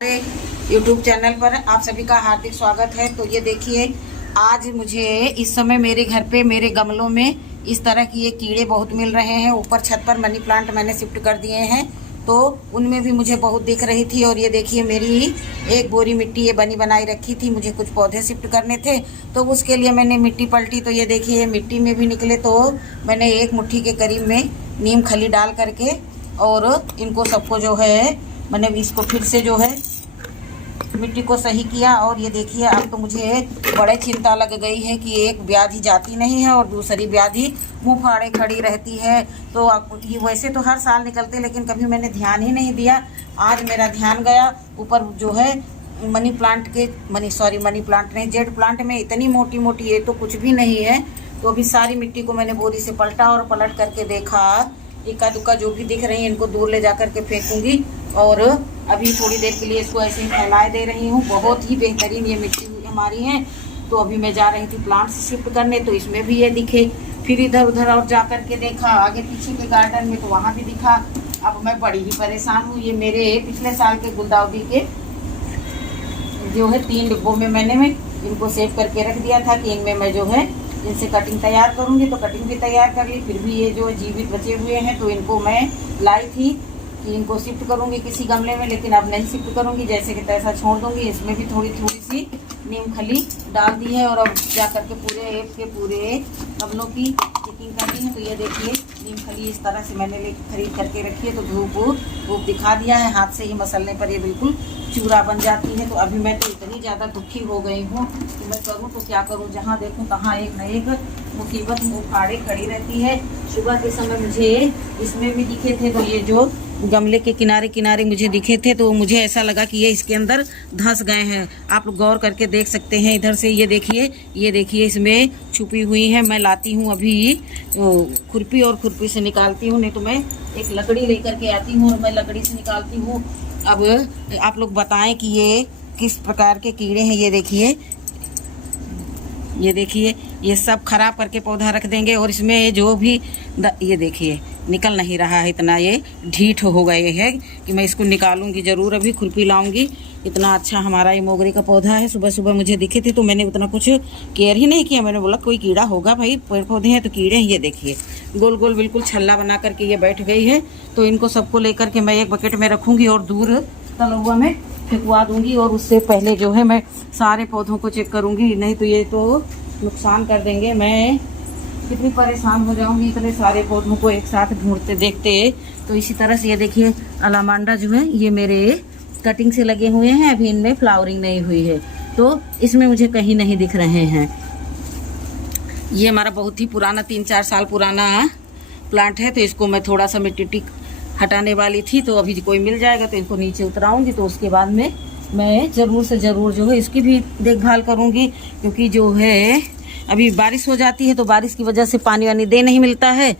YouTube channel पर आप सभी का हार्दिक स्वागत है। तो ये देखिए, आज मुझे इस समय मेरे घर पे मेरे गमलों में इस तरह की ये कीड़े बहुत मिल रहे हैं। ऊपर छत पर मनी प्लांट मैंने शिफ्ट कर दिए हैं, तो उनमें भी मुझे बहुत दिख रही थी। और ये देखिए, मेरी एक बोरी मिट्टी ये बनी बनाई रखी थी, मुझे कुछ पौधे शिफ्ट करने थे, तो उसके लिए मैंने मिट्टी पलटी। तो ये देखिए, मिट्टी में भी निकले, तो मैंने एक मुट्ठी के करीब में नीम खली डाल करके और इनको सबको जो है मैंने इसको फिर से जो है मिट्टी को सही किया। और ये देखिए, अब तो मुझे बड़े चिंता लग गई है कि एक व्याधि जाती नहीं है और दूसरी व्याधि मुंह फाड़े खड़ी रहती है। तो ये वैसे तो हर साल निकलते, लेकिन कभी मैंने ध्यान ही नहीं दिया। आज मेरा ध्यान गया। ऊपर जो है मनी प्लांट नहीं, जेड प्लांट में इतनी मोटी मोटी, ये तो कुछ भी नहीं है। तो अभी सारी मिट्टी को मैंने बोरी से पलटा और पलट करके देखा, इक्का दुक्का जो भी दिख रही है इनको दूर ले जा करके फेंकूंगी। और अभी थोड़ी देर के लिए इसको ऐसे ही फैलाए दे रही हूँ। बहुत ही बेहतरीन ये मिट्टी हमारी है। तो अभी मैं जा रही थी प्लांट्स शिफ्ट करने, तो इसमें भी ये दिखे। फिर इधर उधर और जा करके देखा, आगे पीछे के गार्डन में, तो वहाँ भी दिखा। अब मैं बड़ी ही परेशान हूँ। ये मेरे पिछले साल के गुलदाउदी के जो है 3 डिब्बों में मैंने इनको सेव करके रख दिया था कि इनमें मैं जो है इनसे कटिंग तैयार करूँगी। तो कटिंग भी तैयार कर ली। फिर भी ये जो जीवित बचे हुए हैं, तो इनको मैं लाई थी कि इनको शिफ्ट करूंगी किसी गमले में, लेकिन अब नहीं शिफ्ट करूंगी, जैसे कि तैसा छोड़ दूंगी। इसमें भी थोड़ी थोड़ी सी नीम खली डाल दी है और अब जा करके पूरे गमलों की चेकिंग करनी है। तो ये देखिए, नीम खली इस तरह से मैंने खरीद करके रखी है। तो धूप दिखा दिया है, हाथ से ही मसलने पर ये बिल्कुल चूरा बन जाती है। तो अभी मैं तो इतनी ज़्यादा दुखी हो गई हूँ कि मैं करूँ तो क्या करूँ। जहाँ देखूँ तहाँ एक न एक मुसीबत मुँह फाड़े खड़ी रहती है। सुबह के समय मुझे इसमें भी दिखे थे, तो ये जो गमले के किनारे किनारे मुझे दिखे थे, तो मुझे ऐसा लगा कि ये इसके अंदर धंस गए हैं। आप लोग गौर करके देख सकते हैं। इधर से ये देखिए इसमें छुपी हुई है। मैं लाती हूँ अभी खुरपी, और खुरपी से निकालती हूँ, नहीं तो मैं एक लकड़ी लेकर के आती हूँ और मैं लकड़ी से निकालती हूँ। अब आप लोग बताएं कि ये किस प्रकार के कीड़े हैं। ये देखिए, ये सब खराब करके पौधा रख देंगे। और इसमें जो भी ये देखिए निकल नहीं रहा है, इतना ये ढीठ हो गए है कि मैं इसको निकालूंगी ज़रूर। अभी खुरपी लाऊंगी। इतना अच्छा हमारा ये मोगरे का पौधा है। सुबह सुबह मुझे दिखे थे, तो मैंने उतना कुछ केयर ही नहीं किया। मैंने बोला कोई कीड़ा होगा भाई, पेड़ पौधे हैं तो कीड़े हैं। ये देखिए, गोल गोल बिल्कुल छल्ला बना करके ये बैठ गई है। तो इनको सबको लेकर के मैं एक बकेट में रखूँगी और दूर तलुआ में फेंकवा दूँगी। और उससे पहले जो है मैं सारे पौधों को चेक करूँगी, नहीं तो ये तो नुकसान कर देंगे। मैं कितनी परेशान हो जाऊंगी इतने सारे पौधों को एक साथ ढूंढते देखते। तो इसी तरह से ये देखिए, अलामांडा जो है ये मेरे कटिंग से लगे हुए हैं। अभी इनमें फ्लावरिंग नहीं हुई है, तो इसमें मुझे कहीं नहीं दिख रहे हैं। ये हमारा बहुत ही पुराना 3-4 साल पुराना प्लांट है। तो इसको मैं थोड़ा सा मिट्टी हटाने वाली थी, तो अभी कोई मिल जाएगा तो इनको नीचे उतराऊंगी। तो उसके बाद में मैं ज़रूर से ज़रूर जो है इसकी भी देखभाल करूँगी, क्योंकि जो है अभी बारिश हो जाती है, तो बारिश की वजह से पानी वानी दे नहीं मिलता है।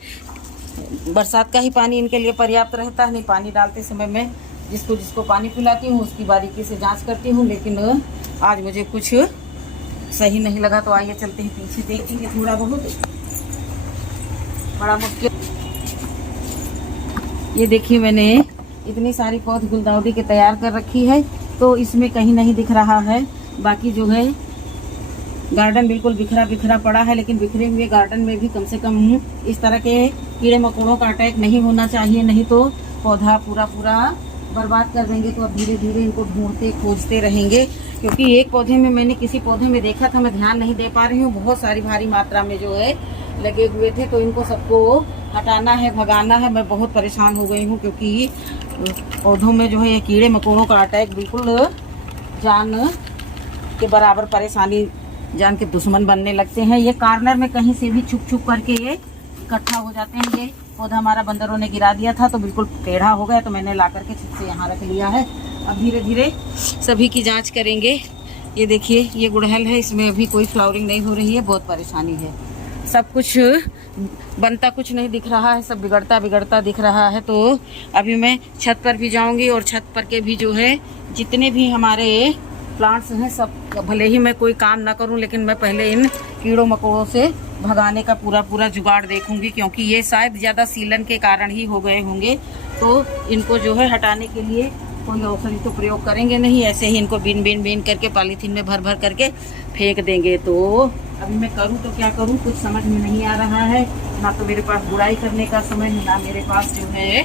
बरसात का ही पानी इनके लिए पर्याप्त रहता है। नहीं, पानी डालते समय मैं जिसको पानी पिलाती हूँ उसकी बारीकी से जांच करती हूँ, लेकिन आज मुझे कुछ सही नहीं लगा। तो आइए चलते हैं पीछे, देखेंगे थोड़ा बहुत। बड़ा मुश्किल। ये देखिए, मैंने इतनी सारी पौध गुलदाउदी के तैयार कर रखी है, तो इसमें कहीं नहीं दिख रहा है। बाकी जो है गार्डन बिल्कुल बिखरा बिखरा पड़ा है, लेकिन बिखरे हुए गार्डन में भी कम से कम इस तरह के कीड़े मकोड़ों का अटैक नहीं होना चाहिए, नहीं तो पौधा पूरा बर्बाद कर देंगे। तो अब धीरे धीरे इनको ढूंढते खोजते रहेंगे, क्योंकि एक पौधे में मैंने किसी पौधे में देखा था, मैं ध्यान नहीं दे पा रही हूँ, बहुत सारी भारी मात्रा में जो है लगे हुए थे। तो इनको सबको हटाना है, भगाना है। मैं बहुत परेशान हो गई हूँ, क्योंकि पौधों में जो है ये कीड़े मकोड़ों का अटैक बिल्कुल जान के बराबर परेशानी, जान के दुश्मन बनने लगते हैं। ये कॉर्नर में कहीं से भी छुप करके ये इकट्ठा हो जाते हैं। ये पौधा हमारा बंदरों ने गिरा दिया था, तो बिल्कुल टेढ़ा हो गया, तो मैंने ला करके छत से यहाँ रख लिया है। अब धीरे धीरे सभी की जांच करेंगे। ये देखिए, ये गुड़हल है, इसमें अभी कोई फ्लावरिंग नहीं हो रही है, बहुत परेशानी है। सब कुछ बनता कुछ नहीं दिख रहा है, सब बिगड़ता दिख रहा है। तो अभी मैं छत पर भी जाऊंगी, और छत पर के भी जो है जितने भी हमारे प्लांट्स हैं, सब भले ही मैं कोई काम ना करूं, लेकिन मैं पहले इन कीड़ों मकोड़ों से भगाने का पूरा जुगाड़ देखूंगी, क्योंकि ये शायद ज़्यादा सीलन के कारण ही हो गए होंगे। तो इनको जो है हटाने के लिए कोई औषधि तो प्रयोग करेंगे नहीं, ऐसे ही इनको बीन बीन बीन करके पॉलीथीन में भर भर करके फेंक देंगे। तो अभी मैं करूँ तो क्या करूँ, कुछ समझ में नहीं आ रहा है। ना तो मेरे पास गुड़ाई करने का समय है, ना मेरे पास जो है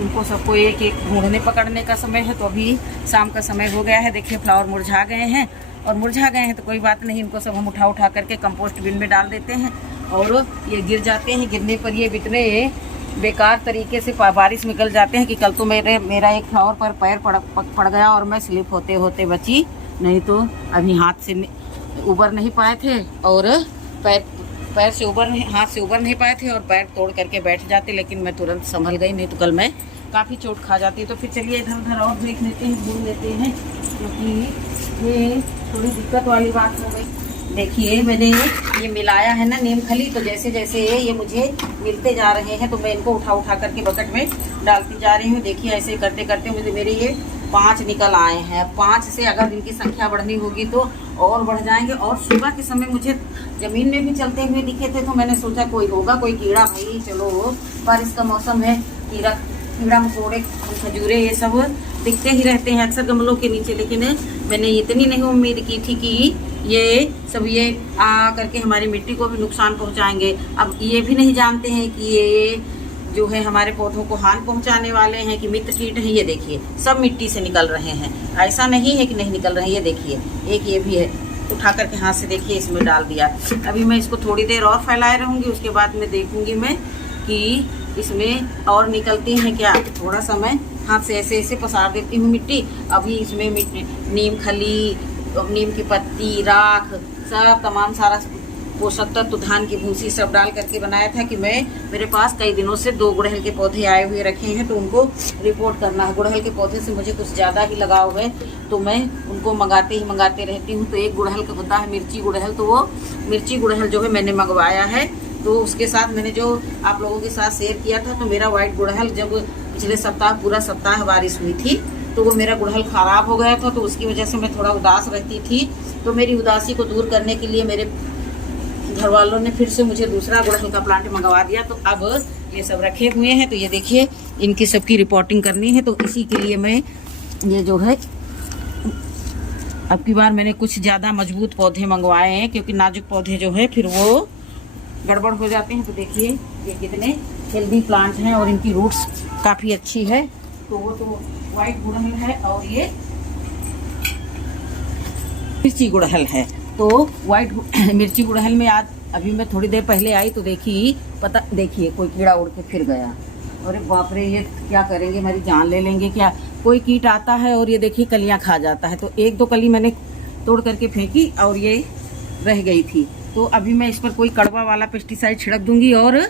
उनको सबको एक एक ढूंढने पकड़ने का समय है। तो अभी शाम का समय हो गया है, देखिए फ्लावर मुरझा गए हैं। और मुरझा गए हैं तो कोई बात नहीं, इनको सब हम उठा उठा करके कंपोस्ट बिन में डाल देते हैं और ये गिर जाते हैं। गिरने पर ये इतने बेकार तरीके से बारिश में गल जाते हैं कि कल तो मेरा एक फ्लावर पर पैर पड़ गया और मैं स्लिप होते होते बची, नहीं तो अभी हाथ से उबर नहीं पाए थे और हाथ से उबर नहीं पाए थे और पैर तोड़ करके बैठ जाते। लेकिन मैं तुरंत संभल गई, नहीं तो कल मैं काफ़ी चोट खा जाती। तो फिर चलिए इधर उधर और देख लेते हैं, ढूंढ लेते हैं, क्योंकि ये थोड़ी दिक्कत वाली बात हो गई। देखिए मैंने ये मिलाया है ना नीम खली, तो जैसे जैसे ये मुझे मिलते जा रहे हैं तो मैं इनको उठा उठा करके बकेट में डालती जा रही हूँ। देखिए ऐसे करते करते मुझे मेरे ये 5 निकल आए हैं। 5 से अगर इनकी संख्या बढ़नी होगी तो और बढ़ जाएंगे। और सुबह के समय मुझे ज़मीन में भी चलते हुए दिखे थे, तो मैंने सोचा कोई होगा, कोई कीड़ा, भाई चलो बारिश का मौसम है, कीड़ा मकोड़े खजूरे ये सब दिखते ही रहते हैं अक्सर गमलों के नीचे। लेकिन मैंने इतनी नहीं उम्मीद की थी कि ये सब ये आ करके हमारी मिट्टी को भी नुकसान पहुंचाएंगे। अब ये भी नहीं जानते हैं कि ये जो है हमारे पौधों को हानि पहुंचाने वाले हैं कि मित्र कीट हैं। ये देखिए सब मिट्टी से निकल रहे हैं, ऐसा नहीं है कि नहीं निकल रहे हैं। ये देखिए एक ये भी है, उठा करके हाथ से देखिए इसमें डाल दिया। अभी मैं इसको थोड़ी देर और फैलाए रहूँगी, उसके बाद में देखूँगी मैं कि इसमें और निकलती हैं क्या। थोड़ा सा मैं हाथ से ऐसे ऐसे पसार देती हूँ मिट्टी। अभी इसमें नीम खली, नीम की पत्ती, राख, सब तमाम सारा पोषक तत्व, धान की भूसी सब डाल करके बनाया था कि मेरे पास कई दिनों से 2 गुड़हल के पौधे आए हुए रखे हैं, तो उनको रिपोर्ट करना है। गुड़हल के पौधे से मुझे कुछ ज़्यादा ही लगाव है, तो मैं उनको मंगाते रहती हूँ। तो एक गुड़हल का होता है मिर्ची गुड़हल, तो वो मिर्ची गुड़हल जो है मैंने मंगवाया है। तो उसके साथ मैंने जो आप लोगों के साथ शेयर किया था, तो मेरा वाइट गुड़हल जब पिछले सप्ताह पूरा सप्ताह बारिश हुई थी तो वो मेरा गुड़हल ख़राब हो गया था, तो उसकी वजह से मैं थोड़ा उदास रहती थी। तो मेरी उदासी को दूर करने के लिए मेरे घर वालों ने फिर से मुझे दूसरा गुड़हल का प्लांट मंगवा दिया। तो अब ये सब रखे हुए हैं, तो ये देखिए इनकी सबकी रिपोर्टिंग करनी है। तो इसी के लिए मैं ये जो है अब की बार मैंने कुछ ज़्यादा मजबूत पौधे मंगवाए हैं, क्योंकि नाजुक पौधे जो है फिर वो गड़बड़ हो जाते हैं। तो देखिए ये कितने हेल्दी प्लांट हैं और इनकी रूट्स काफ़ी अच्छी है। तो वो तो वाइट गुड़हल है और ये मिर्ची गुड़हल है। तो वाइट मिर्ची गुड़हल में आज अभी मैं थोड़ी देर पहले आई तो देखिए कोई कीड़ा उड़ के फिर गया। अरे बाप रे, ये क्या करेंगे, हमारी जान ले लेंगे क्या। कोई कीट आता है और ये देखिए कलियां खा जाता है। तो 1-2 कली मैंने तोड़ करके फेंकी और ये रह गई थी। तो अभी मैं इस पर कोई कड़वा वाला पेस्टिसाइड छिड़क दूंगी और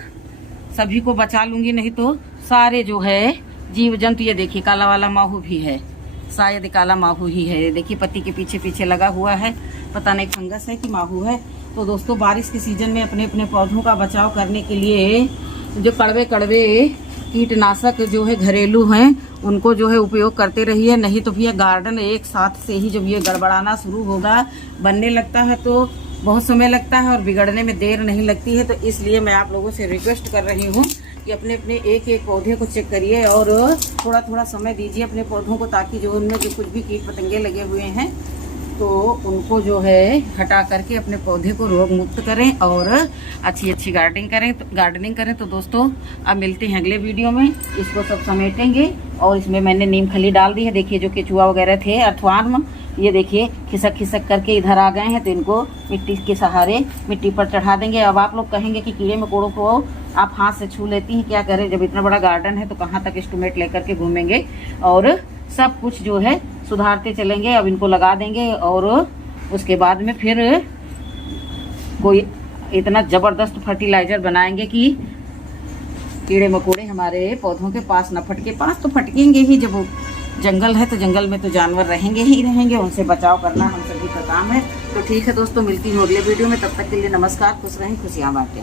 सभी को बचा लूंगी, नहीं तो सारे जो है जीव जंतु, ये देखिए काला वाला माहू भी है, शायद काला माहू ही है। देखिए पत्ती के पीछे पीछे लगा हुआ है, पता नहीं फंगस है कि माहू है। तो दोस्तों बारिश के सीजन में अपने अपने पौधों का बचाव करने के लिए जो कड़वे कड़वे कीटनाशक जो है घरेलू हैं उनको जो है उपयोग करते रहिए। नहीं तो भैया गार्डन एक साथ से ही जब ये गड़बड़ाना शुरू होगा, बनने लगता है तो बहुत समय लगता है और बिगड़ने में देर नहीं लगती है। तो इसलिए मैं आप लोगों से रिक्वेस्ट कर रही हूँ कि अपने अपने एक एक पौधे को चेक करिए और थोड़ा थोड़ा समय दीजिए अपने पौधों को, ताकि जो उनमें जो कुछ भी कीट पतंगे लगे हुए हैं तो उनको जो है हटा करके अपने पौधे को रोग मुक्त करें और अच्छी गार्डनिंग करें। तो दोस्तों अब मिलते हैं अगले वीडियो में, इसको सब समेटेंगे। और इसमें मैंने नीम खली डाल दी है। देखिए जो केचुआ वगैरह थे अर्थवार्म, ये देखिए खिसक खिसक करके इधर आ गए हैं, तो इनको मिट्टी के सहारे मिट्टी पर चढ़ा देंगे। अब आप लोग कहेंगे कि कीड़े मकोड़ों को आप हाथ से छू लेती हैं, क्या करें, जब इतना बड़ा गार्डन है तो कहाँ तक एस्टिमेट लेकर के घूमेंगे। और सब कुछ जो है सुधारते चलेंगे। अब इनको लगा देंगे और उसके बाद में फिर कोई इतना ज़बरदस्त फर्टिलाइज़र बनाएंगे कि कीड़े मकोड़े हमारे पौधों के पास न फटके। पास तो फटकेंगे ही, जब जंगल है तो जंगल में तो जानवर रहेंगे ही रहेंगे, उनसे बचाव करना हम सभी का काम है। तो ठीक है दोस्तों, मिलती हूँ अगले वीडियो में, तब तक के लिए नमस्कार, खुश रहें, खुशियाँ बांटें।